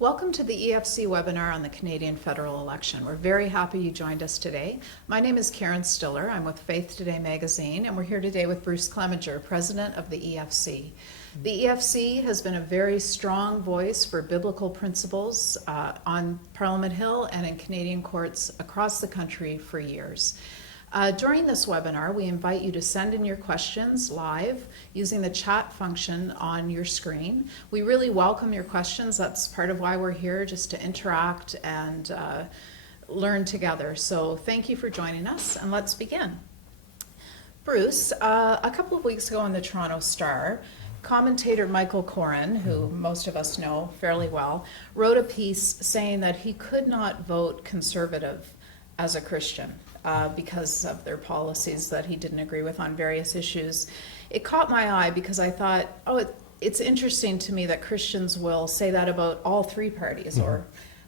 Welcome to the EFC webinar on the Canadian federal election. We're very happy you joined us today. My name is Karen Stiller. I'm with Faith Today magazine, and we're here today with Bruce Clemenger, president of the EFC. The EFC has been a very strong voice for biblical principles on Parliament Hill and in Canadian courts across the country for years. During this webinar, we invite you to send in your questions live using the chat function on your screen. We really welcome your questions. That's part of why we're here, just to interact and learn together. So thank you for joining us, and let's begin. Bruce, a couple of weeks ago in the Toronto Star, commentator Michael Coren, who most of us know fairly well, wrote a piece saying that he could not vote Conservative as a Christian. Because of their policies that he didn't agree with on various issues. It caught my eye because I thought, it's interesting to me that Christians will say that about all three parties, or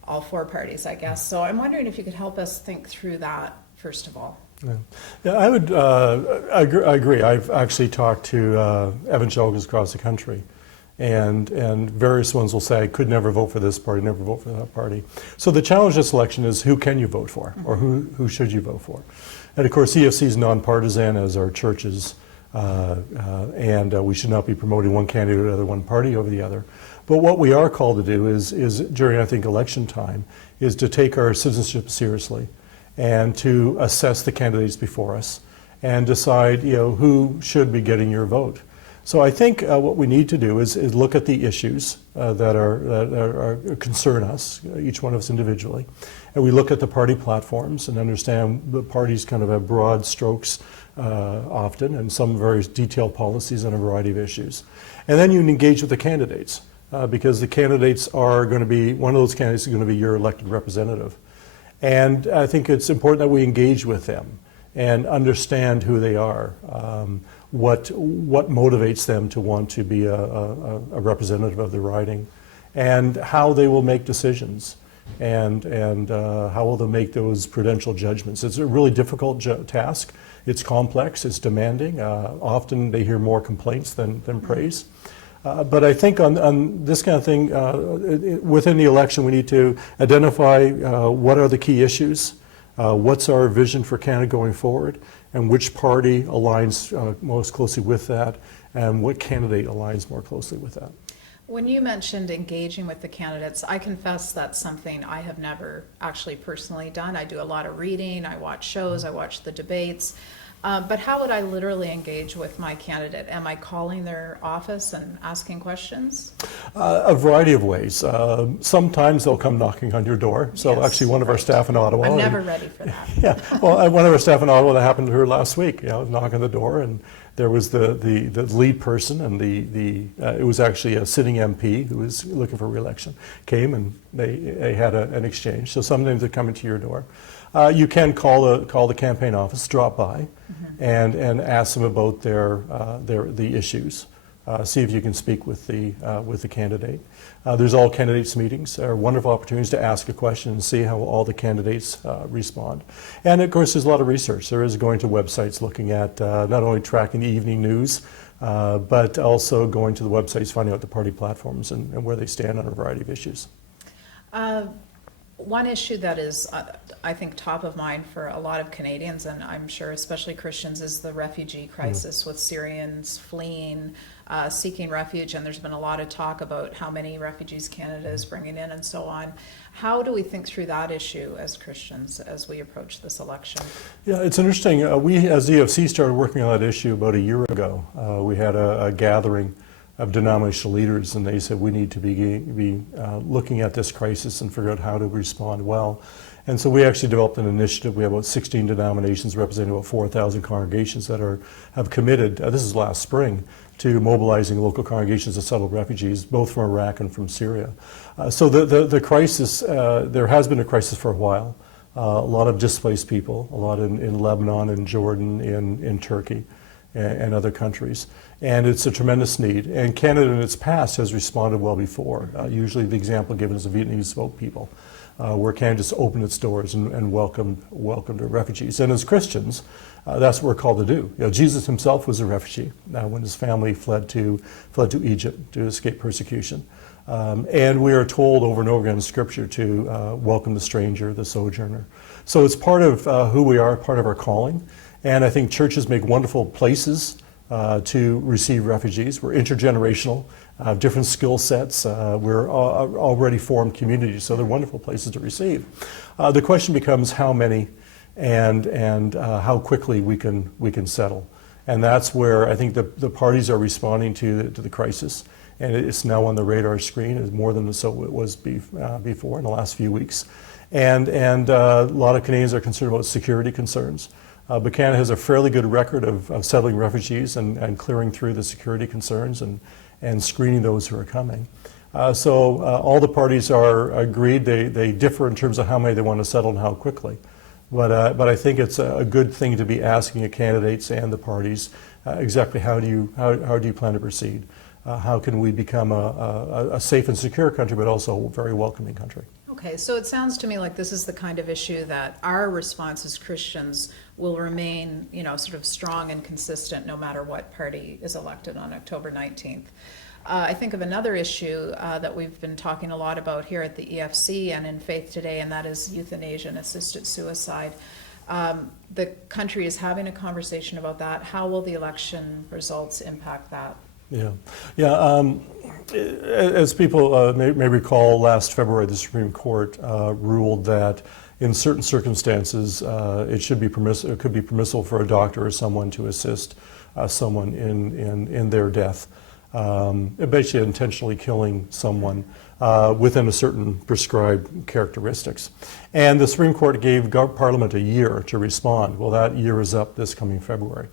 all four parties, I guess. So I'm wondering if you could help us think through that, first of all. Yeah, I would I agree. I've actually talked to evangelicals across the country. And various ones will say, I could never vote for this party, never vote for that party. So the challenge this election is, who can you vote for, or who should you vote for? And of course, EFC is nonpartisan, as our churches, and we should not be promoting one candidate or one party over the other. But what we are called to do is during, I think, election time, is to take our citizenship seriously and to assess the candidates before us and decide, who should be getting your vote. So I think what we need to do is look at the issues that are concern us, each one of us individually, and we look at the party platforms and understand the parties kind of have broad strokes often, and some very detailed policies on a variety of issues. And then you engage with the candidates because the candidates are going to be, one of those candidates is going to be your elected representative. And I think it's important that we engage with them and understand who they are. What motivates them to want to be a representative of the riding, and how they will make decisions, and how will they make those prudential judgments. It's a really difficult task. It's complex, it's demanding. Often they hear more complaints than praise. But I think on this kind of thing, within the election, we need to identify what are the key issues, what's our vision for Canada going forward, and which party aligns most closely with that, and what candidate aligns more closely with that. When you mentioned engaging with the candidates, I confess that's something I have never actually personally done. I do a lot of reading, I watch shows, I watch the debates. But how would I literally engage with my candidate? Am I calling their office and asking questions? A variety of ways. Sometimes they'll come knocking on your door. So yes, actually one of our staff in Ottawa. I'm never ready for that. Yeah, well, one of our staff in Ottawa, that happened to her last week. Knock on the door, and there was the lead person, and it was actually a sitting MP who was looking for re-election, came, and they had an exchange. So sometimes they come into your door. You can call the campaign office, drop by, and ask them about the issues. See if you can speak with the candidate. There's all candidates meetings. Are wonderful opportunities to ask a question and see how all the candidates respond. And of course, there's a lot of research. There is going to websites looking at not only tracking the evening news, but also going to the websites, finding out the party platforms and where they stand on a variety of issues. One issue that is, I think, top of mind for a lot of Canadians, and I'm sure especially Christians, is the refugee crisis with Syrians fleeing, seeking refuge, and there's been a lot of talk about how many refugees Canada is bringing in and so on. How do we think through that issue as Christians as we approach this election? Yeah, it's interesting. We, as EFC, started working on that issue about a year ago. We had a gathering of denominational leaders, and they said we need to be looking at this crisis and figure out how to respond well. And so we actually developed an initiative. We have about 16 denominations representing about 4,000 congregations that have committed, this is last spring, to mobilizing local congregations to settle refugees, both from Iraq and from Syria. So the crisis, there has been a crisis for a while. A lot of displaced people, a lot in Lebanon and Jordan, in Turkey, and other countries. And it's a tremendous need. And Canada in its past has responded well before. Usually the example given is the Vietnamese folk people, where Canada just opened its doors and welcomed the refugees. And as Christians, that's what we're called to do. Jesus himself was a refugee when his family fled to Egypt to escape persecution. And we are told over and over again in Scripture to welcome the stranger, the sojourner. So it's part of who we are, part of our calling. And I think churches make wonderful places to receive refugees. We're intergenerational, different skill sets. We're already formed communities, so they're wonderful places to receive. The question becomes how many and how quickly we can settle. And that's where I think the parties are responding to the crisis. And it's now on the radar screen, is more than so it was before in the last few weeks. And a lot of Canadians are concerned about security concerns. But Canada has a fairly good record of settling refugees and clearing through the security concerns and screening those who are coming. So all the parties are agreed. They differ in terms of how many they want to settle and how quickly. But I think it's a good thing to be asking the candidates and the parties exactly how do you plan to proceed? How can we become a safe and secure country, but also a very welcoming country? Okay, so it sounds to me like this is the kind of issue that our response as Christians will remain, sort of strong and consistent no matter what party is elected on October 19th. I think of another issue that we've been talking a lot about here at the EFC and in Faith Today, and that is euthanasia and assisted suicide. The country is having a conversation about that. How will the election results impact that? Yeah. As people may recall, last February the Supreme Court ruled that in certain circumstances it could be permissible for a doctor or someone to assist someone in their death, basically intentionally killing someone within a certain prescribed characteristics. And the Supreme Court gave Parliament a year to respond. Well, that year is up this coming February.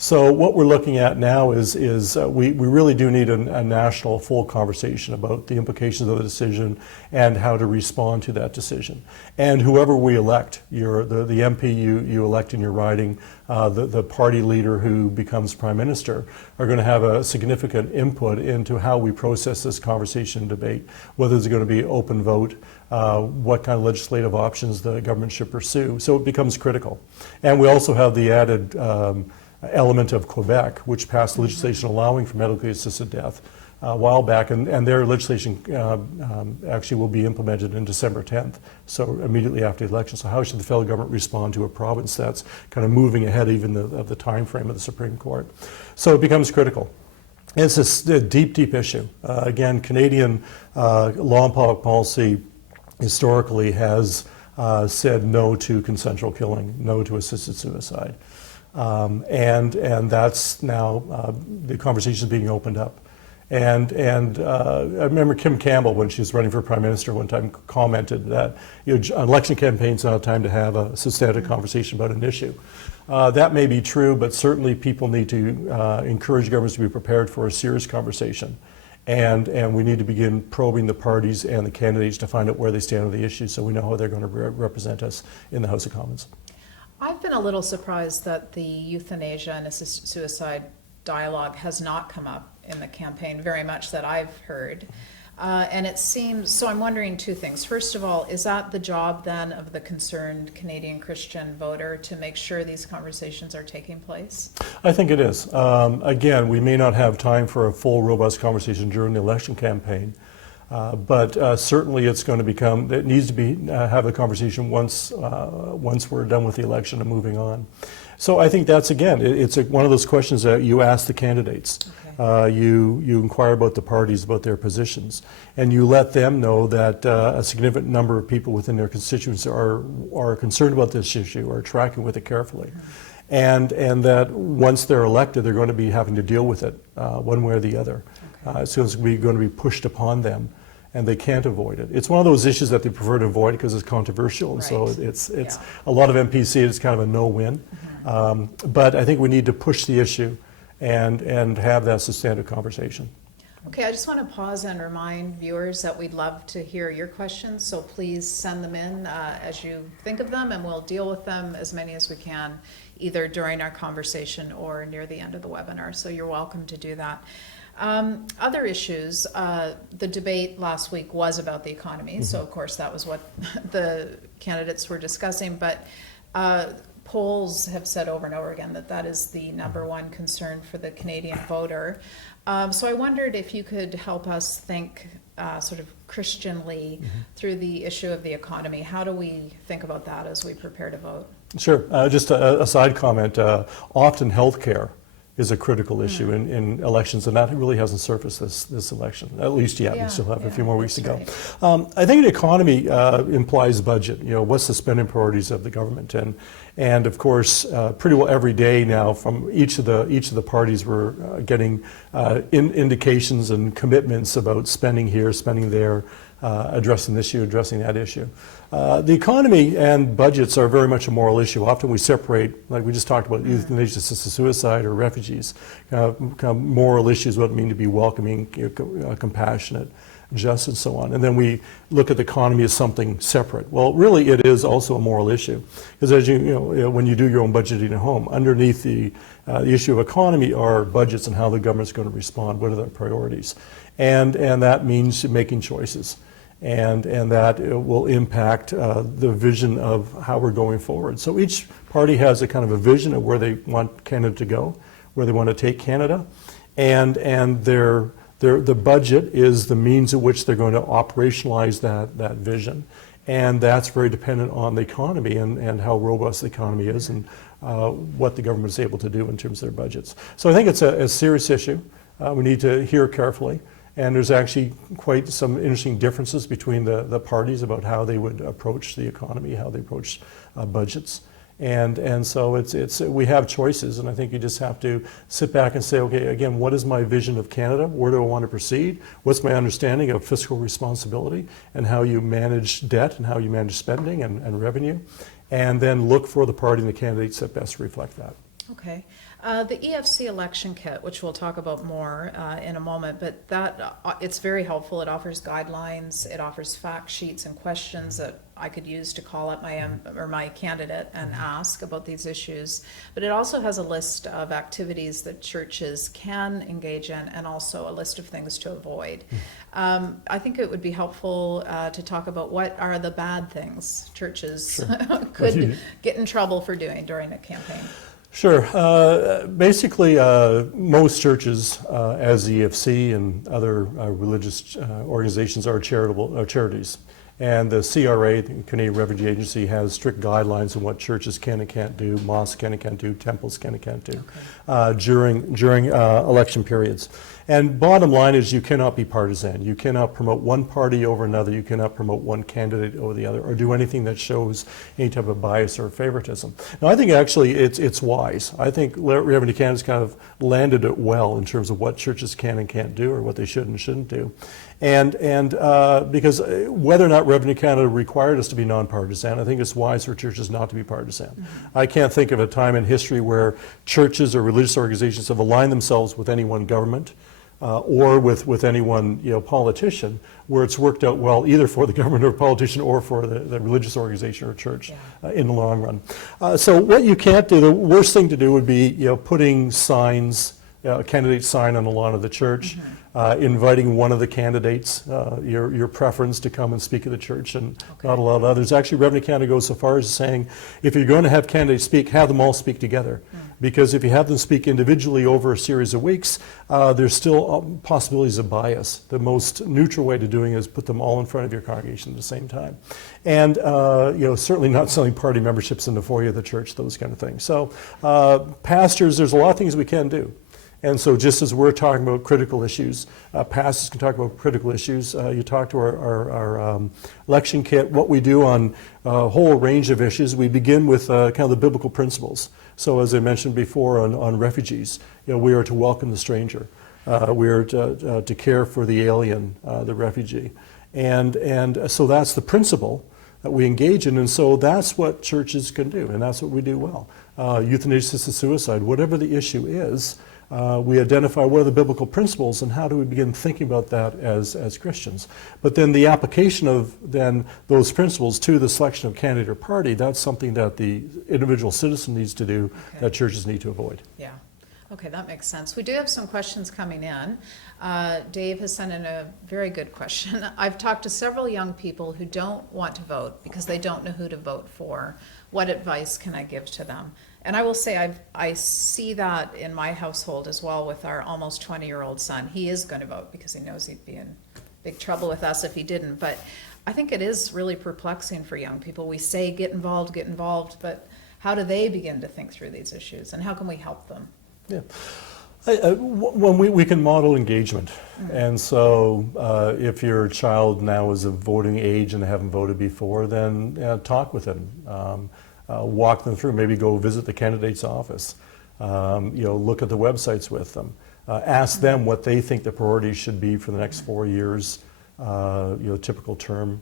So what we're looking at now is we really do need a national full conversation about the implications of the decision and how to respond to that decision. And whoever we elect, the MP you elect in your riding, the party leader who becomes Prime Minister, are going to have a significant input into how we process this conversation and debate, whether there's going to be open vote, what kind of legislative options the government should pursue. So it becomes critical. And we also have the added element of Quebec, which passed legislation allowing for medically assisted death a while back, and their legislation actually will be implemented in December 10th, so immediately after the election. So how should the federal government respond to a province that's kind of moving ahead even of the time frame of the Supreme Court? So it becomes critical. And it's a deep, deep issue. Again, Canadian law and public policy historically has said no to consensual killing, no to assisted suicide. And that's now the conversation is being opened up. And I remember Kim Campbell, when she was running for Prime Minister one time, commented that election campaign's not a time to have a substantive conversation about an issue. That may be true, but certainly people need to encourage governments to be prepared for a serious conversation. And we need to begin probing the parties and the candidates to find out where they stand on the issue so we know how they're going to represent us in the House of Commons. I've been a little surprised that the euthanasia and assisted suicide dialogue has not come up in the campaign very much that I've heard. And it seems, so I'm wondering two things. First of all, is that the job then of the concerned Canadian Christian voter to make sure these conversations are taking place? I think it is. Again, we may not have time for a full, robust conversation during the election campaign. But certainly it's going to become, it needs to be, have a conversation once we're done with the election and moving on. So I think that's, again, it's one of those questions that you ask the candidates. Okay. You inquire about the parties, about their positions, and you let them know that a significant number of people within their constituents are concerned about this issue, are tracking with it carefully. Mm-hmm. And that once they're elected, they're going to be having to deal with it one way or the other. Okay. So it's going to be pushed upon them, and they can't avoid it. It's one of those issues that they prefer to avoid because it's controversial, and right. So it's a lot of MPs see it as kind of a no-win. Mm-hmm. But I think we need to push the issue and have that substantive conversation. Okay, I just want to pause and remind viewers that we'd love to hear your questions, so please send them in as you think of them, and we'll deal with them, as many as we can, either during our conversation or near the end of the webinar, so you're welcome to do that. Other issues, the debate last week was about the economy, mm-hmm. So of course that was what the candidates were discussing, but polls have said over and over again that that is the number one concern for the Canadian voter. So I wondered if you could help us think sort of Christianly through the issue of the economy. How do we think about that as we prepare to vote? Sure. Just a side comment. Often healthcare is a critical issue in elections, and that really hasn't surfaced this election, at least yet. We still have a few more weeks to go. Right. I think the economy implies budget. What's the spending priorities of the government? And of course, pretty well every day now from each of the parties, we're getting indications and commitments about spending here, spending there, addressing this issue, addressing that issue. The economy and budgets are very much a moral issue. Often we separate, like we just talked about, euthanasia, assisted suicide, or refugees. Kind of moral issues, what it means to be welcoming, compassionate, just, and so on. And then we look at the economy as something separate. Well, really, it is also a moral issue, because as you know, when you do your own budgeting at home, underneath the issue of economy are budgets and how the government's going to respond. What are their priorities? And that means making choices. And that will impact the vision of how we're going forward. So each party has a kind of a vision of where they want Canada to go, where they want to take Canada, and the budget is the means in which they're going to operationalize that vision. And that's very dependent on the economy and how robust the economy is and what the government is able to do in terms of their budgets. So I think it's a serious issue. We need to hear carefully. And there's actually quite some interesting differences between the parties about how they would approach the economy, how they approach budgets. And so we have choices, and I think you just have to sit back and say, okay, again, what is my vision of Canada? Where do I want to proceed? What's my understanding of fiscal responsibility and how you manage debt and how you manage spending and revenue? And then look for the party and the candidates that best reflect that. Okay. The EFC election kit, which we'll talk about more in a moment, but that it's very helpful. It offers guidelines, it offers fact sheets and questions that I could use to call up my candidate and ask about these issues. But it also has a list of activities that churches can engage in, and also a list of things to avoid. I think it would be helpful to talk about what are the bad things churches could get in trouble for doing during a campaign. Sure. Basically, most churches, as the EFC and other religious organizations, are charities. And the CRA, the Canadian Refugee Agency, has strict guidelines on what churches can and can't do, mosques can and can't do, temples can and can't do during election periods. And bottom line is you cannot be partisan. You cannot promote one party over another. You cannot promote one candidate over the other or do anything that shows any type of bias or favoritism. Now, I think actually it's wise. I think Revenue Canada's kind of landed it well in terms of what churches can and can't do or what they should and shouldn't do. And because whether or not Revenue Canada required us to be nonpartisan, I think it's wise for churches not to be partisan. I can't think of a time in history where churches or religious organizations have aligned themselves with any one government or with any one politician where it's worked out well either for the government or politician or for the religious organization or church in the long run. So what you can't do, the worst thing to do would be putting signs, a candidate sign on the lawn of the church, inviting one of the candidates, your preference, to come and speak at the church and not allow others. Actually, Revenue Canada goes so far as saying if you're going to have candidates speak, have them all speak together. Because if you have them speak individually over a series of weeks, there's still possibilities of bias. The most neutral way to doing it is put them all in front of your congregation at the same time. And certainly not selling party memberships in the foyer of the church, those kind of things. So pastors, there's a lot of things we can do. And so just as we're talking about critical issues, pastors can talk about critical issues. You talk to our election kit, what we do on a whole range of issues. We begin with kind of the biblical principles. So as I mentioned before on refugees, we are to welcome the stranger. We are to care for the alien, the refugee. And so that's the principle that we engage in. And so that's what churches can do, and that's what we do well. Euthanasia, assisted suicide, whatever the issue is, we identify what are the biblical principles and how do we begin thinking about that as Christians. But then the application of then those principles to the selection of candidate or party, that's something that the individual citizen needs to do that churches need to avoid. Yeah. Okay, that makes sense. We do have some questions coming in. Dave has sent in a very good question. I've talked to several young people who don't want to vote because they don't know who to vote for. What advice can I give to them? And I will say I see that in my household as well with our almost 20-year-old son. He is going to vote because he knows he'd be in big trouble with us if he didn't. But I think it is really perplexing for young people. We say get involved, but how do they begin to think through these issues, and how can we help them? Yeah. When we can model engagement. And so if your child now is of voting age and they haven't voted before, then talk with them. Walk them through, maybe go visit the candidate's office, look at the websites with them. Ask them what they think the priorities should be for the next 4 years, typical term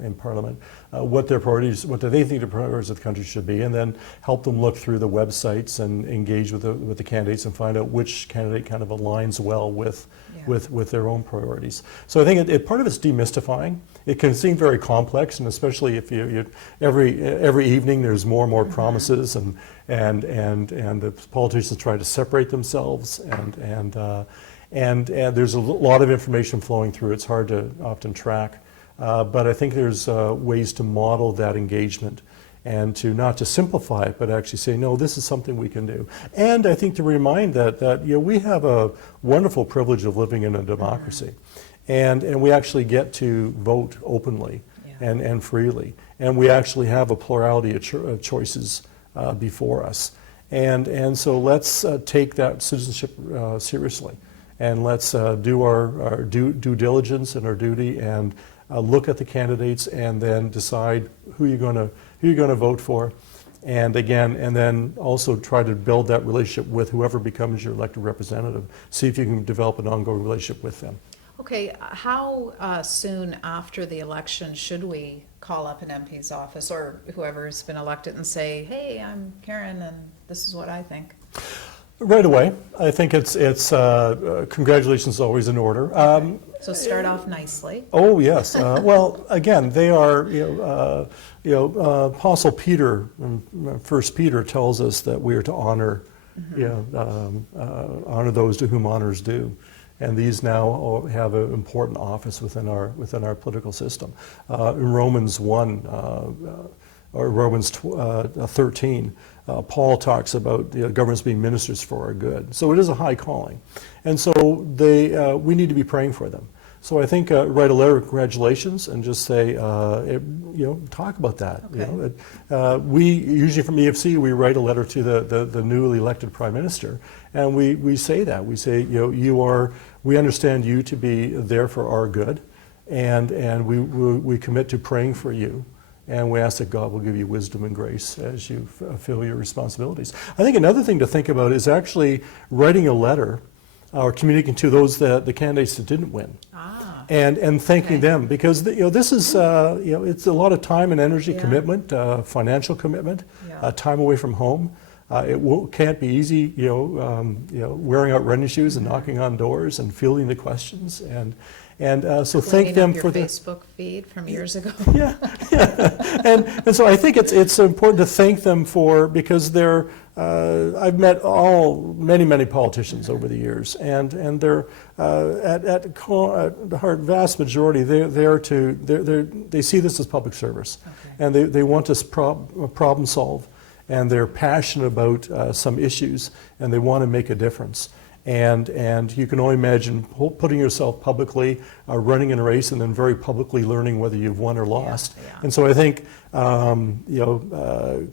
in Parliament, what their priorities, what do they think the priorities of the country should be, and then help them look through the websites and engage with the candidates and find out which candidate kind of aligns well with their own priorities. So I think part of it's demystifying. It can seem very complex, and especially if every evening there's more and more promises, and the politicians try to separate themselves, and there's a lot of information flowing through. It's hard to often track, but I think there's ways to model that engagement and to not to simplify it, but actually say, no, this is something we can do. And I think to remind that we have a wonderful privilege of living in a democracy, and we actually get to vote openly and freely, and we actually have a plurality of choices before us, and so let's take that citizenship seriously. And let's do our due diligence and our duty, and look at the candidates, and then decide who you're going to vote for, and then also try to build that relationship with whoever becomes your elected representative. See if you can develop an ongoing relationship with them. Okay, how soon after the election should we call up an MP's office or whoever's been elected and say, "Hey, I'm Karen, and this is what I think"? Right away. I think it's congratulations is always in order. So start off nicely. Oh yes. Well, again, they are. Apostle Peter, 1 Peter, tells us that we are to honor, honor those to whom honors due, and these now have an important office within our political system. In Romans 1 or Romans 13. Paul talks about governments being ministers for our good. So it is a high calling. And so we need to be praying for them. So I think write a letter of congratulations and just say, talk about that. Okay. We usually from EFC, we write a letter to the newly elected Prime Minister, and we say that. We say, we understand you to be there for our good, and we commit to praying for you. And we ask that God will give you wisdom and grace as you fulfill your responsibilities. I think another thing to think about is actually writing a letter or communicating to those the candidates that didn't win, and thanking them, because this is it's a lot of time and energy, commitment, financial commitment, time away from home. Can't be easy, wearing out running shoes and knocking on doors and fielding the questions, and so thank them for the Facebook feed from years ago. And so I think it's important to thank them because they're. I've met many politicians over the years, and they're at the heart, vast majority they see this as public service, and they want to problem solve, and they're passionate about some issues, and they want to make a difference. And you can only imagine putting yourself publicly, running in a race, and then very publicly learning whether you've won or lost. And so I think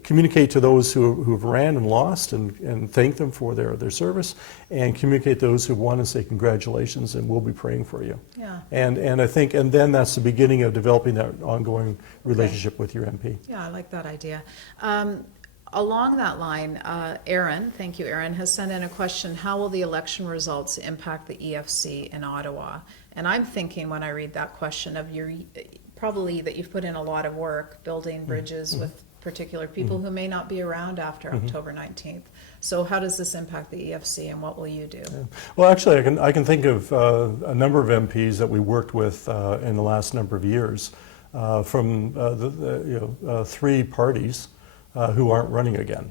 communicate to those who've ran and lost, and thank them for their service, and communicate to those who've won and say congratulations, and we'll be praying for you. And I think, and then that's the beginning of developing that ongoing relationship with your MP. Yeah, I like that idea. Along that line, Aaron, thank you, Aaron, has sent in a question: how will the election results impact the EFC in Ottawa? And I'm thinking, when I read that question, of probably that you've put in a lot of work building bridges with particular people who may not be around after October 19th. So how does this impact the EFC, and what will you do? Well, actually, I can think of a number of MPs that we worked with in the last number of years from three parties. who aren't running again.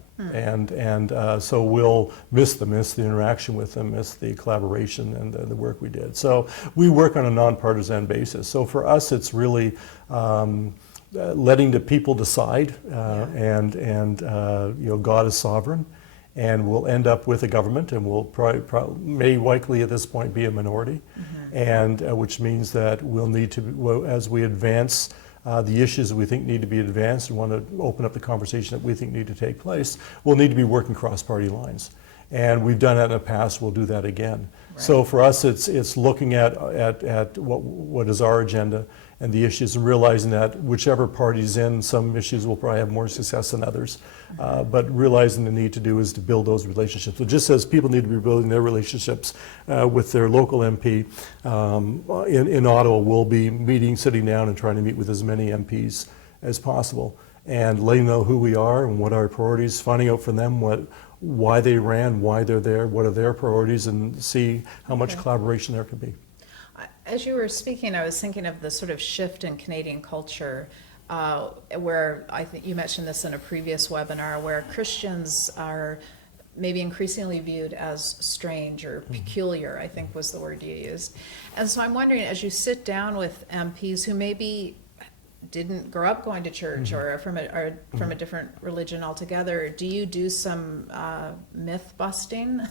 So we'll miss the interaction with them, miss the collaboration and the work we did. So we work on a nonpartisan basis. So for us, it's really letting the people decide, and God is sovereign, and we'll end up with a government, and we'll may likely at this point be a minority, and which means that we'll need to, as we advance the issues we think need to be advanced and want to open up the conversation that we think need to take place, we'll need to be working cross-party lines. And we've done that in the past, we'll do that again. Right. So for us, it's looking at what is our agenda and the issues, and realizing that whichever party's in, some issues will probably have more success than others. But realizing the need to do is to build those relationships. So just as people need to be building their relationships with their local MP, in Ottawa, we'll be sitting down and trying to meet with as many MPs as possible, and letting them know who we are and what our priorities, finding out from them why they ran, why they're there, what are their priorities, and see how much collaboration there can be. As you were speaking, I was thinking of the sort of shift in Canadian culture, where I think you mentioned this in a previous webinar, where Christians are maybe increasingly viewed as strange or peculiar, I think was the word you used. And so I'm wondering, as you sit down with MPs who maybe didn't grow up going to church or are from a different religion altogether, do you do some myth busting?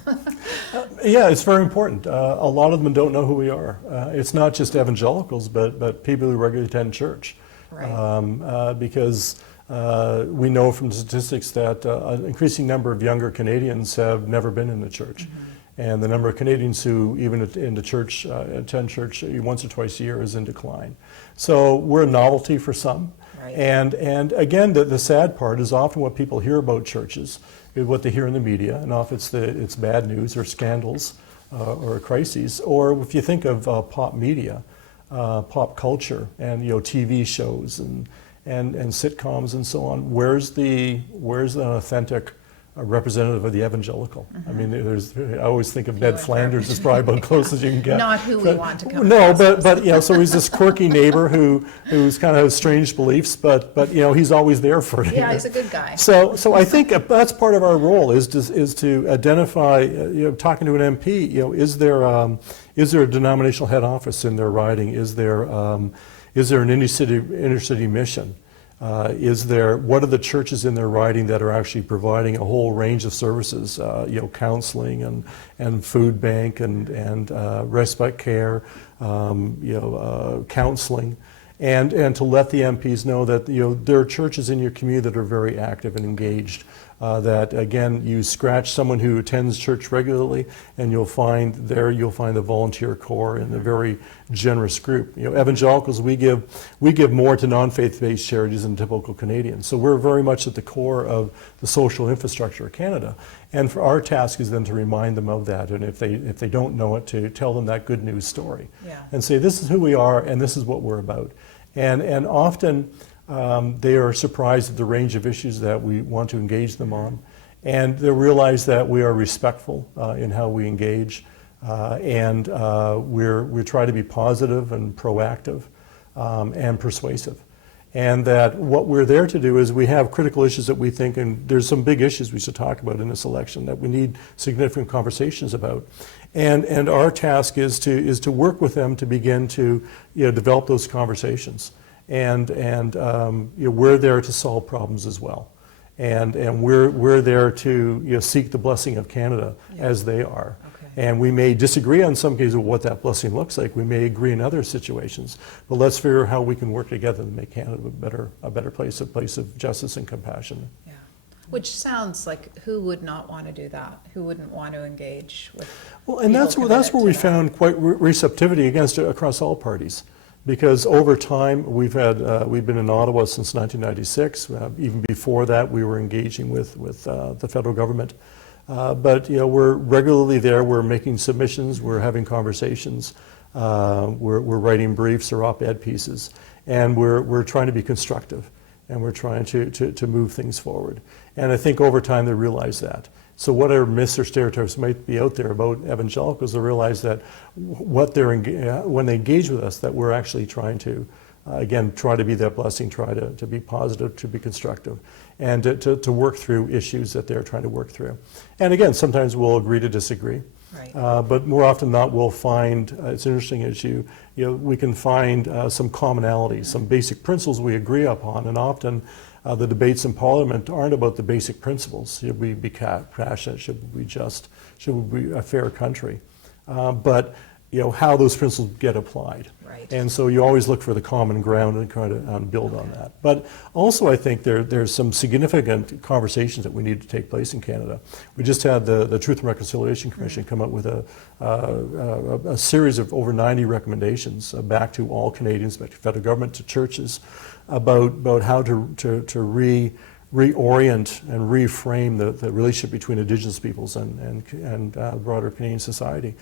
Yeah, it's very important. A lot of them don't know who we are. It's not just evangelicals, but people who regularly attend church. Right. Because we know from statistics that an increasing number of younger Canadians have never been in the church. And the number of Canadians who even attend church once or twice a year is in decline. So we're a novelty for some. Right. And again, the sad part is often what people hear about churches is what they hear in the media, and often it's bad news or scandals or crises. Or if you think of pop media, pop culture, and TV shows and sitcoms and so on, where's the authentic a representative of the evangelical? I mean, I always think of Ned Flanders as probably about close as you can get. Not who we want to come. No, but so he's this quirky neighbor who's kind of has strange beliefs, but he's always there for you. Yeah, he's a good guy. So I think that's part of our role is to identify, talking to an MP, is there a denominational head office in their riding? Is there an inner city mission? What are the churches in their riding that are actually providing a whole range of services, counseling and food bank and respite care, counseling, and to let the MPs know that there are churches in your community that are very active and engaged. That again, you scratch someone who attends church regularly, and you'll find the volunteer corps in a very generous group. Evangelicals, we give more to non-faith-based charities than typical Canadians. So we're very much at the core of the social infrastructure of Canada, and for our task is then to remind them of that, and if they don't know it, to tell them that good news story, and say this is who we are and this is what we're about, and often. They are surprised at the range of issues that we want to engage them on, and they realize that we are respectful in how we engage, and we try to be positive and proactive and persuasive, and that what we're there to do is we have critical issues that we think, and there's some big issues we should talk about in this election that we need significant conversations about, and our task is to work with them to begin to develop those conversations. And we're there to solve problems as well, and we're there to seek the blessing of Canada as they are. Okay. And we may disagree on some cases of what that blessing looks like. We may agree in other situations, but let's figure out how we can work together to make Canada a better place, a place of justice and compassion. Yeah. Which sounds like who would not want to do that? Who wouldn't want to engage with? Well, and that's where we found quite receptivity across all parties. Because over time, we've been in Ottawa since 1996. Even before that, we were engaging with the federal government. But we're regularly there. We're making submissions. We're having conversations. We're writing briefs or op-ed pieces, and we're trying to be constructive, and we're trying to move things forward. And I think over time they realize that. So whatever myths or stereotypes might be out there about evangelicals, they realize that when they engage with us, that we're actually trying to again, try to be that blessing, try to be positive, to be constructive, and to work through issues that they're trying to work through. And again, sometimes we'll agree to disagree. Right. But more often than not, we'll find, it's an interesting issue, we can find some commonalities, some basic principles we agree upon, and often the debates in Parliament aren't about the basic principles. Should we be passionate? Should we be just? Should we be a fair country? But how those principles get applied. Right. And so you always look for the common ground and try to build on that. But also I think there's some significant conversations that we need to take place in Canada. We just had the Truth and Reconciliation Commission come up with a series of over 90 recommendations back to all Canadians, back to federal government, to churches, about how to reorient and reframe the relationship between Indigenous peoples and broader Canadian society.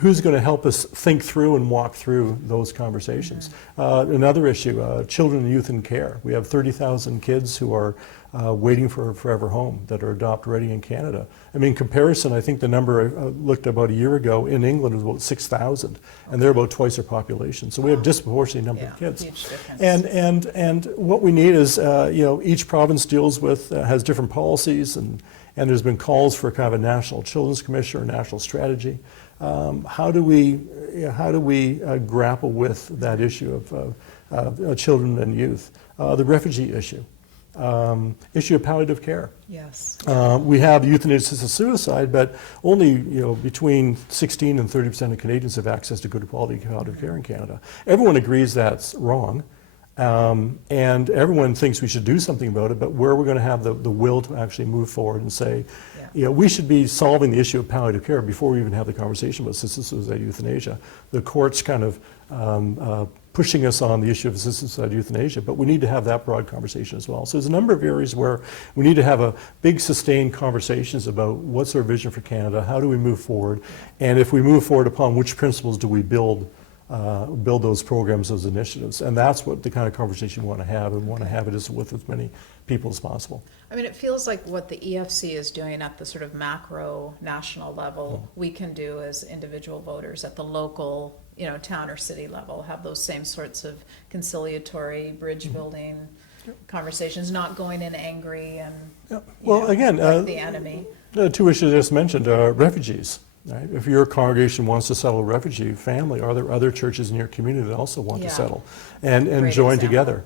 Who's going to help us think through and walk through those conversations? Another issue, children and youth in care. We have 30,000 kids who are waiting for a forever home that are adopt-ready in Canada. I mean, in comparison, I think the number I looked about a year ago in England was about 6,000, and they're about twice our population. So we have a disproportionate number of kids. Huge difference. And what we need is, each province deals with, has different policies, and there's been calls for kind of a national children's commission or national strategy. How do we grapple with that issue of children and youth? The refugee issue, issue of palliative care. Yes. We have euthanasia-assisted suicide, but only between 16 and 30% of Canadians have access to good quality palliative care in Canada. Everyone agrees that's wrong. And everyone thinks we should do something about it, but where are we going to have the will to actually move forward and say, we should be solving the issue of palliative care before we even have the conversation about assisted suicide euthanasia. The court's kind of pushing us on the issue of assisted suicide euthanasia, but we need to have that broad conversation as well. So there's a number of areas where we need to have a big sustained conversations about what's our vision for Canada, how do we move forward, and if we move forward, upon which principles do we build those programs, those initiatives. And that's what the kind of conversation we want to have, and want to have it is with as many people as possible. I mean, it feels like what the EFC is doing at the sort of macro national level, we can do as individual voters at the local, town or city level, have those same sorts of conciliatory, bridge building conversations, not going in angry and, Well, again, like the enemy. The two issues I just mentioned are refugees. Right? If your congregation wants to settle a refugee family, are there other churches in your community that also want to settle and join example. together?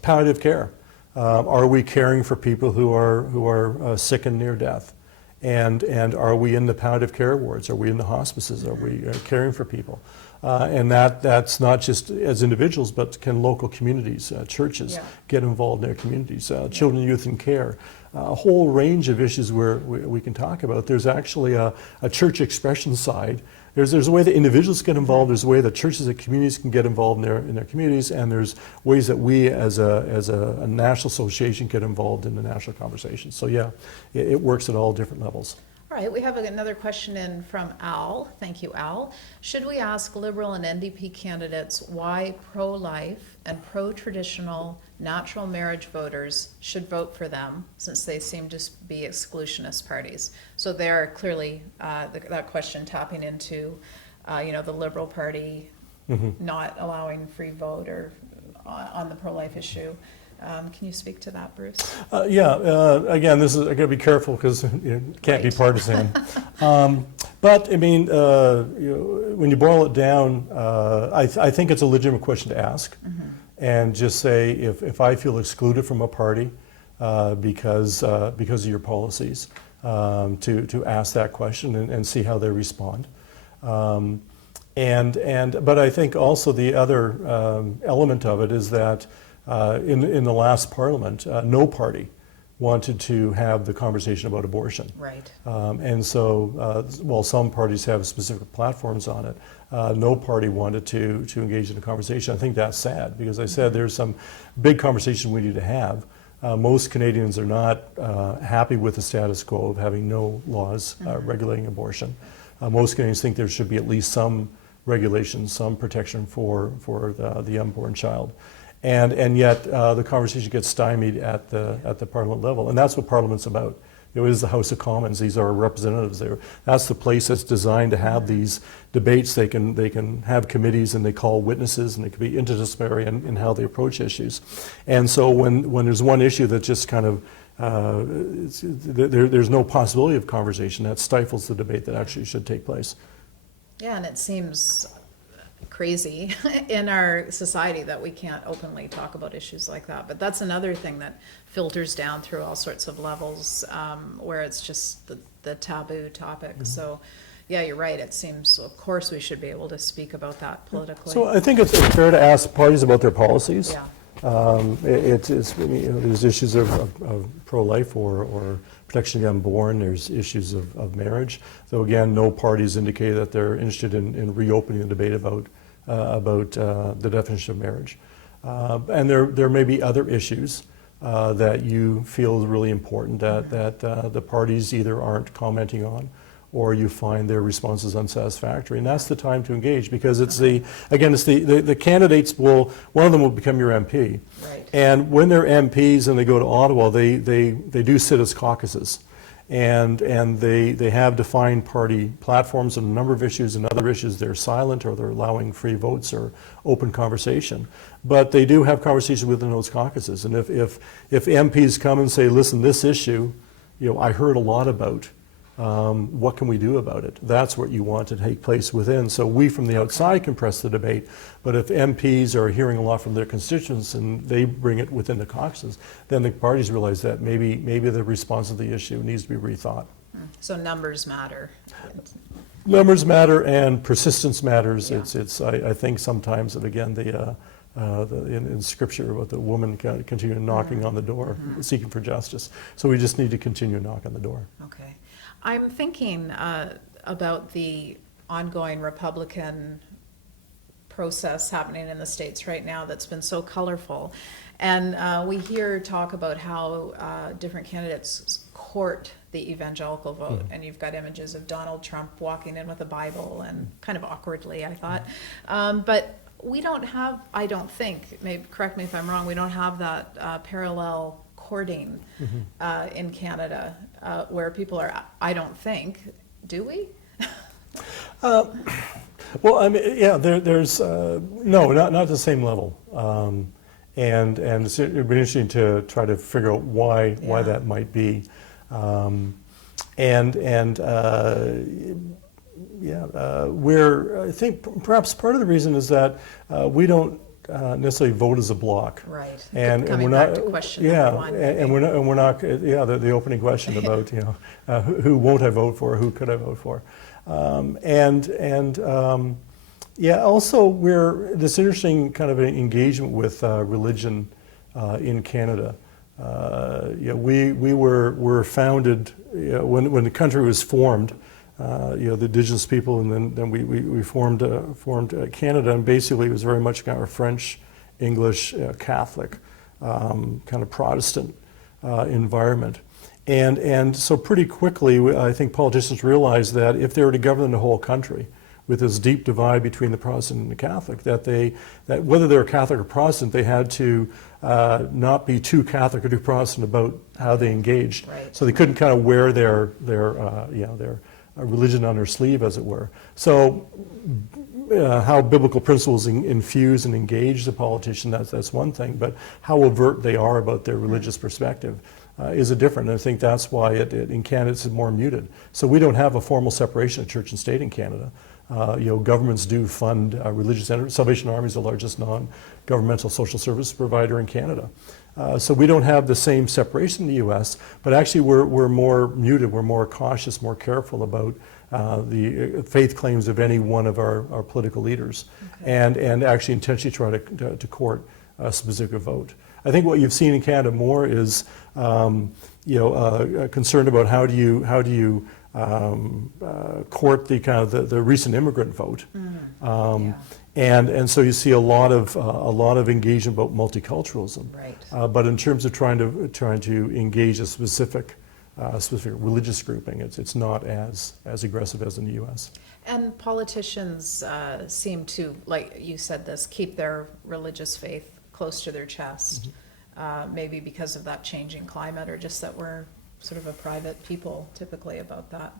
Palliative care. Are we caring for people who are sick and near death? And are we in the palliative care wards? Are we in the hospices? Are we caring for people? And that's not just as individuals, but can local communities, churches get involved in their communities, children and youth in care. A whole range of issues where we can talk about. There's actually a church expression side. There's a way that individuals get involved. There's a way that churches and communities can get involved in their communities, and there's ways that we as a national association get involved in the national conversation. So it works at all different levels. All right, we have another question in from Al. Thank you, Al. Should we ask Liberal and NDP candidates why pro-life and pro-traditional natural marriage voters should vote for them, since they seem to be exclusionist parties? So they're clearly, that question tapping into, the Liberal Party not allowing free vote or on the pro-life issue. Can you speak to that, Bruce? Again, I got to be careful because it can't be partisan. But I mean, when you boil it down, I think it's a legitimate question to ask, and just say if I feel excluded from a party because of your policies, to ask that question and see how they respond. But I think also the other element of it is that. In the last Parliament, no party wanted to have the conversation about abortion. Right. And so, while some parties have specific platforms on it, no party wanted to engage in the conversation. I think that's sad because I said there's some big conversation we need to have. Most Canadians are not happy with the status quo of having no laws regulating abortion. Most Canadians think there should be at least some regulation, some protection for the unborn child. And yet the conversation gets stymied at the Parliament level, and that's what Parliament's about. It is the House of Commons. These are representatives there. That's the place that's designed to have these debates. They can have committees, and they call witnesses, and it can be interdisciplinary in how they approach issues. And so when there's one issue that just kind of there's no possibility of conversation, that stifles the debate that actually should take place. Yeah, and it seems crazy in our society that we can't openly talk about issues like that. But that's another thing that filters down through all sorts of levels, where it's just the taboo topic. Mm-hmm. So, yeah, you're right. It seems, of course, we should be able to speak about that politically. So I think it's fair to ask parties about their policies. Yeah. There's issues of pro-life or protection of the unborn. There's issues of marriage. Though again, no parties indicate that they're interested in reopening the debate about the definition of marriage. And there may be other issues that you feel is really important that the parties either aren't commenting on, or you find their responses unsatisfactory, and that's the time to engage, because it's the candidates one of them will become your MP, right. And when they're MPs and they go to Ottawa, they do sit as caucuses, and they have defined party platforms on a number of issues, and other issues they're silent, or they're allowing free votes or open conversation, but they do have conversations within those caucuses. And if MPs come and say, listen, this issue, I heard a lot about. What can we do about it? That's what you want to take place within. So we from the outside can press the debate, but if MPs are hearing a lot from their constituents and they bring it within the caucuses, then the parties realize that maybe the response to the issue needs to be rethought. So numbers matter. Numbers matter, and persistence matters. Yeah. I think sometimes that, again, in Scripture about the woman continue knocking on the door, seeking for justice. So we just need to continue to knock on the door. Okay. I'm thinking about the ongoing Republican process happening in the States right now that's been so colorful. And we hear talk about how different candidates court the evangelical vote. And you've got images of Donald Trump walking in with a Bible, and kind of awkwardly, I thought. But we don't have, I don't think, maybe correct me if I'm wrong, we don't have that parallel courting in Canada, where people are, I don't think, do we? Well, I mean, yeah, there's no, not the same level, and it'd be interesting to try to figure out why that might be, where I think perhaps part of the reason is that we don't necessarily vote as a bloc, right? And coming we're not, back to question yeah, one, and we're not, the opening question about who won't I vote for, who could I vote for, also we're this interesting kind of engagement with religion in Canada. We were founded when the country was formed. The indigenous people, and then we formed Canada, and basically it was very much kind of a French, English, Catholic, kind of Protestant environment, and so pretty quickly I think politicians realized that if they were to govern the whole country with this deep divide between the Protestant and the Catholic, that whether they were Catholic or Protestant, they had to not be too Catholic or too Protestant about how they engaged. Right. So they couldn't kind of wear their religion on their sleeve, as it were. So how biblical principles infuse and engage the politician, that's one thing, but how overt they are about their religious perspective is a different. And I think that's why in Canada it's more muted. So we don't have a formal separation of church and state in Canada. Governments do fund religious entities. Salvation Army is the largest non-governmental social service provider in Canada. So we don't have the same separation in the U.S., but actually we're more muted, we're more cautious, more careful about the faith claims of any one of our political leaders, and actually intentionally try to court a specific vote. I think what you've seen in Canada more is concern about how do you court the kind of the recent immigrant vote. And so you see a lot of engagement about multiculturalism. Right. But in terms of trying to engage a specific religious grouping, it's not as aggressive as in the U.S. And politicians seem to, like you said, keep their religious faith close to their chest, maybe because of that changing climate, or just that we're sort of a private people typically about that.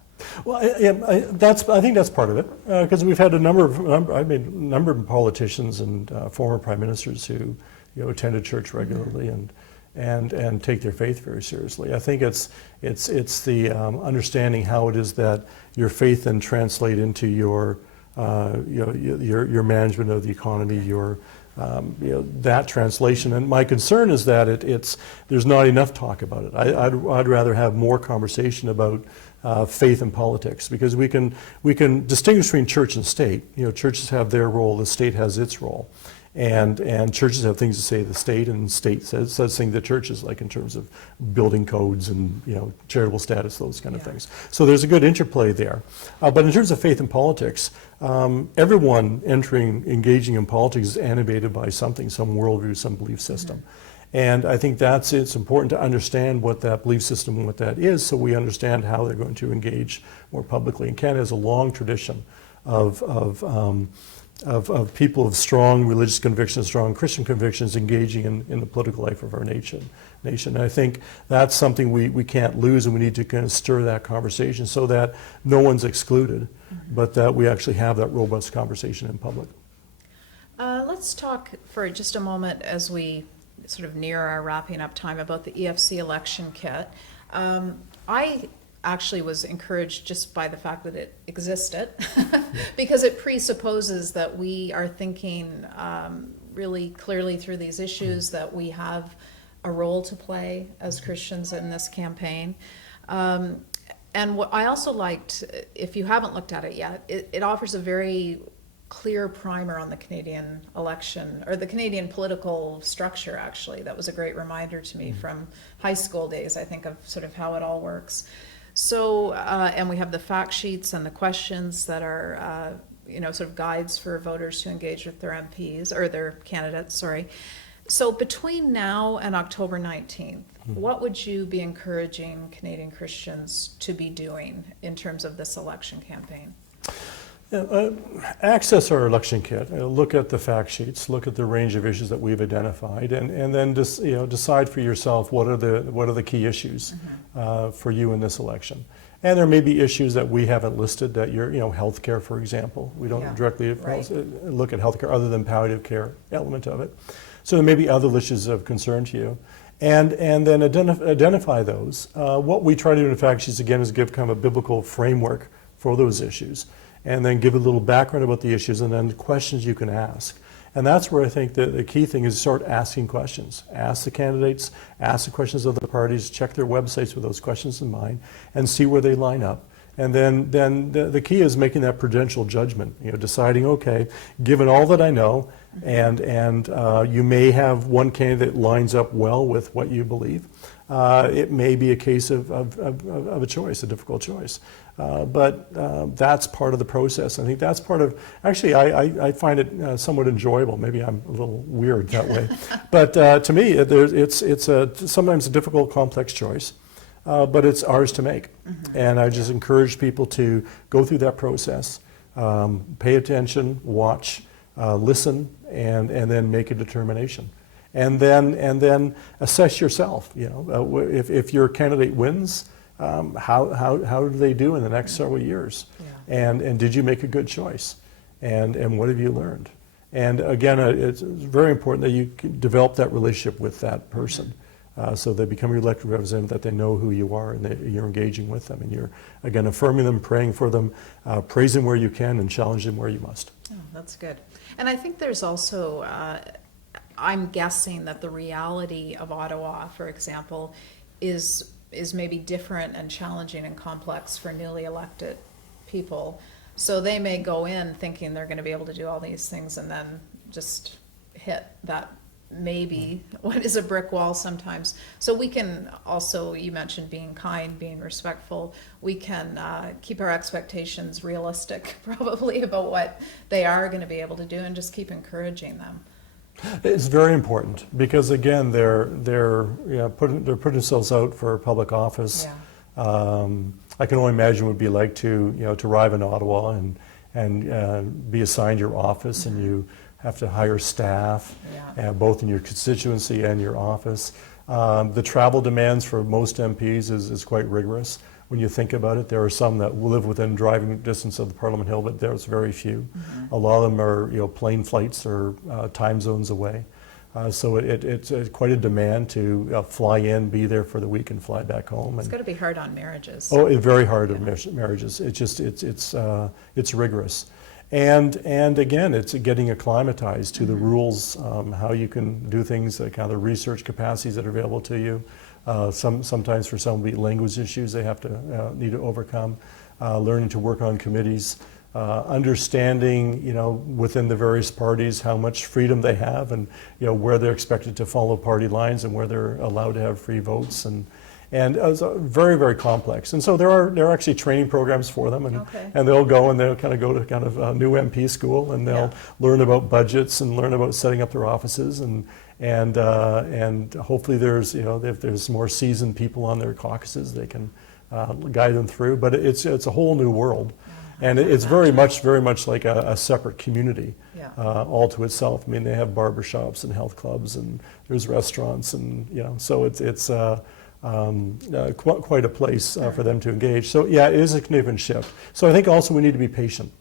Well, I think that's part of it, because we've had a number of politicians and former prime ministers who attended church regularly and take their faith very seriously. I think it's the understanding how it is that your faith then translate into your management of the economy, that translation. And my concern is that there's not enough talk about it. I'd rather have more conversation about faith and politics, because we can distinguish between church and state. Churches have their role, the state has its role. And churches have things to say to the state, and state says things to churches, like in terms of building codes and charitable status, those kind of things. So there's a good interplay there. But in terms of faith and politics, everyone engaging in politics is animated by something, some worldview, some belief system. And I think it's important to understand what that belief system and what that is, so we understand how they're going to engage more publicly. And Canada has a long tradition of people of strong religious convictions, strong Christian convictions, engaging in the political life of our nation. And I think that's something we can't lose, and we need to kind of stir that conversation so that no one's excluded, but that we actually have that robust conversation in public. Let's talk for just a moment, as we sort of near our wrapping up time, about the EFC election kit. I actually was encouraged just by the fact that it existed because it presupposes that we are thinking really clearly through these issues, that we have a role to play as Christians in this campaign. And what I also liked, if you haven't looked at it yet, it offers a very clear primer on the Canadian election, or the Canadian political structure, actually. That was a great reminder to me from high school days, I think, of sort of how it all works. So, and we have the fact sheets and the questions that are, sort of guides for voters to engage with their MPs, or their candidates, sorry. So between now and October 19th, what would you be encouraging Canadian Christians to be doing in terms of this election campaign? Access our election kit, look at the fact sheets, look at the range of issues that we've identified, and then just decide for yourself what are the key issues for you in this election. And there may be issues that we haven't listed, that healthcare, for example. We don't directly look at healthcare other than palliative care element of it. So there may be other issues of concern to you. And then identify those. What we try to do in the fact sheets, again, is give kind of a biblical framework for those issues, and then give a little background about the issues, and then the questions you can ask. And that's where I think the key thing is start asking questions. Ask the candidates, ask the questions of the parties, check their websites with those questions in mind, and see where they line up. And then the key is making that prudential judgment, deciding, okay, given all that I know, and you may have one candidate that lines up well with what you believe. It may be a case of a choice, a difficult choice. But that's part of the process. I think that's part of, actually, I find it somewhat enjoyable. Maybe I'm a little weird that way. But to me, it's sometimes a difficult, complex choice. But it's ours to make. And I just encourage people to go through that process, pay attention, watch, listen, and then make a determination. And then assess yourself. If your candidate wins, how do they do in the next several years? And did you make a good choice? And what have you learned? And again, it's very important that you develop that relationship with that person. So they become your elected representative, that they know who you are, and that you're engaging with them, and you're, again, affirming them, praying for them, praising where you can, and challenging where you must. Oh, that's good. And I think there's also, I'm guessing that the reality of Ottawa, for example, is maybe different and challenging and complex for newly elected people. So they may go in thinking they're going to be able to do all these things, and then just hit that maybe what is a brick wall sometimes. So we can also, you mentioned being kind, being respectful, we can keep our expectations realistic probably about what they are going to be able to do, and just keep encouraging them. It's very important because, again, they're putting themselves out for public office. I can only imagine what it would be like to arrive in Ottawa and be assigned your office, and you have to hire staff, both in your constituency and your office. The travel demands for most MPs is quite rigorous. When you think about it, there are some that live within driving distance of the Parliament Hill, but there's very few. A lot of them are plane flights or time zones away. So it's quite a demand to fly in, be there for the week, and fly back home. It's got to be hard on marriages. Oh, very hard on marriages. It's rigorous, and again, it's getting acclimatized to the rules, how you can do things, the kind of research capacities that are available to you. Sometimes for some will be language issues they have to need to overcome. Learning to work on committees. Understanding, within the various parties how much freedom they have, and where they're expected to follow party lines and where they're allowed to have free votes, and it's very, very complex. And so there are actually training programs for them, and they'll go and they'll kind of go to new MP school, and they'll learn about budgets and learn about setting up their offices, and hopefully there's if there's more seasoned people on their caucuses, they can guide them through. But it's a whole new world. And it's very much like a separate community all to itself. I mean, they have barbershops and health clubs, and there's restaurants, and so it's quite a place for them to engage. So yeah, it is a significant shift. So I think also we need to be patient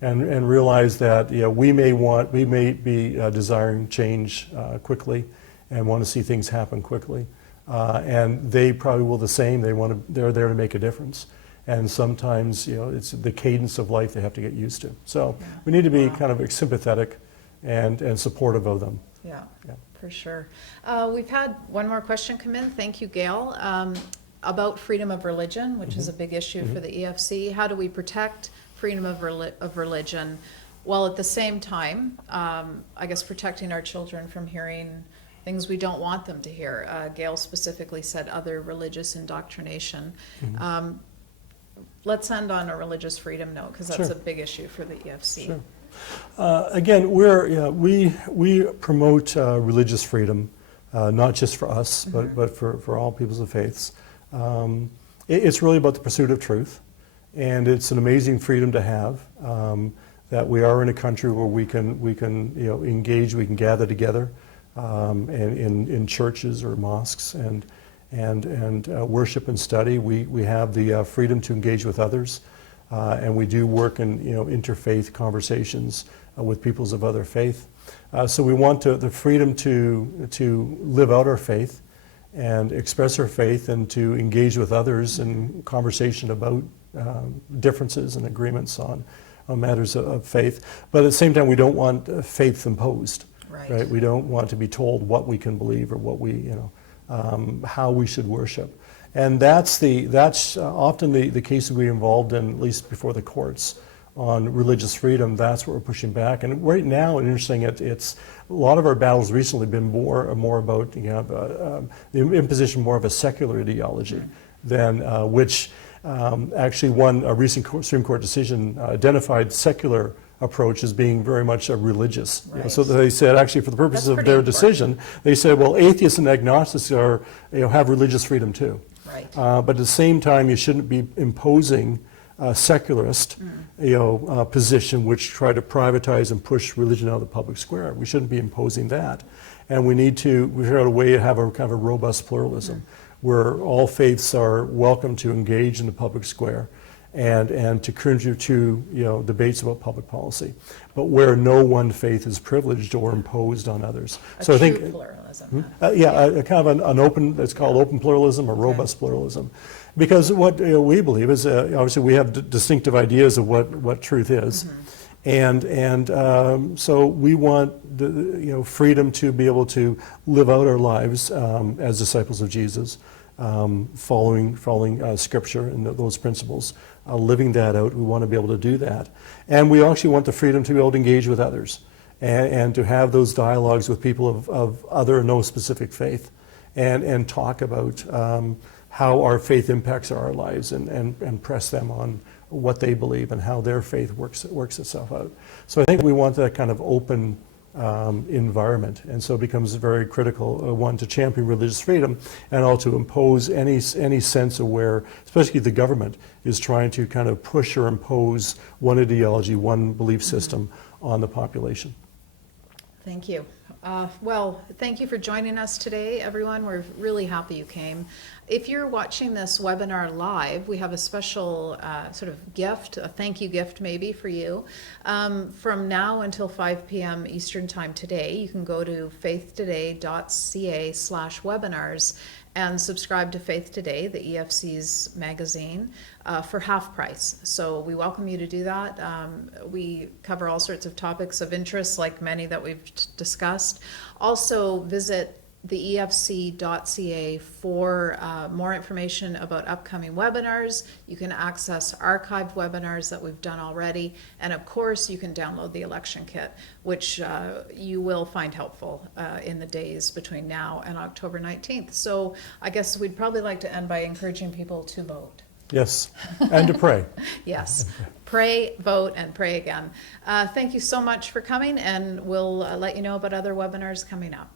and realize that we may be desiring change quickly and want to see things happen quickly, and they probably will the same. They're there to make a difference. And sometimes, it's the cadence of life they have to get used to. So we need to be kind of sympathetic and supportive of them. Yeah, for sure. We've had one more question come in. Thank you, Gail. About freedom of religion, which is a big issue for the EFC. How do we protect freedom of religion while at the same time, I guess, protecting our children from hearing things we don't want them to hear? Gail specifically said other religious indoctrination. Let's end on a religious freedom note, because that's a big issue for the EFC. Sure. Again, we promote religious freedom, not just for us, but for all peoples of faiths. It's really about the pursuit of truth, and it's an amazing freedom to have. That we are in a country where we can engage, we can gather together, and in churches or mosques and worship and study. We have the freedom to engage with others, and we do work in interfaith conversations with peoples of other faith. So we want the freedom to live out our faith and express our faith, and to engage with others in conversation about differences and agreements on matters of faith. But at the same time, we don't want faith imposed. Right? We don't want to be told what we can believe or what we how we should worship. And that's often the case we involved in, at least before the courts, on religious freedom. That's what we're pushing back. And right now, interesting, it's a lot of our battles recently been more about the imposition more of a secular ideology than which actually a recent Supreme Court decision identified secular approach as being very much a religious. So they said, actually, for the purposes of their decision, they said, well, atheists and agnostics have religious freedom too. Right. But at the same time, you shouldn't be imposing a secularist position which try to privatize and push religion out of the public square. We shouldn't be imposing that. And we figure out a way to have a kind of a robust pluralism where all faiths are welcome to engage in the public square and to contribute to debates about public policy, but where no one faith is privileged or imposed on others. So I think pluralism. A kind of an open. It's called open pluralism or robust pluralism, because what we believe is obviously we have distinctive ideas of what truth is, and so we want the freedom to be able to live out our lives as disciples of Jesus, following Scripture and those principles. Living that out, we want to be able to do that. And we actually want the freedom to be able to engage with others and to have those dialogues with people of other no specific faith and talk about how our faith impacts our lives and press them on what they believe and how their faith works itself out. So I think we want that kind of open environment, and so it becomes very critical, one, to champion religious freedom, and also to impose any sense of where, especially the government, is trying to kind of push or impose one ideology, one belief system on the population. Thank you. Well, thank you for joining us today, everyone. We're really happy you came. If you're watching this webinar live, we have a special sort of gift, a thank you gift maybe for you. From now until 5 p.m. Eastern Time today, you can go to faithtoday.ca/webinars and subscribe to Faith Today, the EFC's magazine, for half price. So we welcome you to do that. We cover all sorts of topics of interest, like many that we've discussed. Also visit the efc.ca for more information about upcoming webinars. You can access archived webinars that we've done already. And of course, you can download the election kit, which you will find helpful in the days between now and October 19th. So I guess we'd probably like to end by encouraging people to vote. Yes, and to pray. Yes, pray, vote, and pray again. Thank you so much for coming, and we'll let you know about other webinars coming up.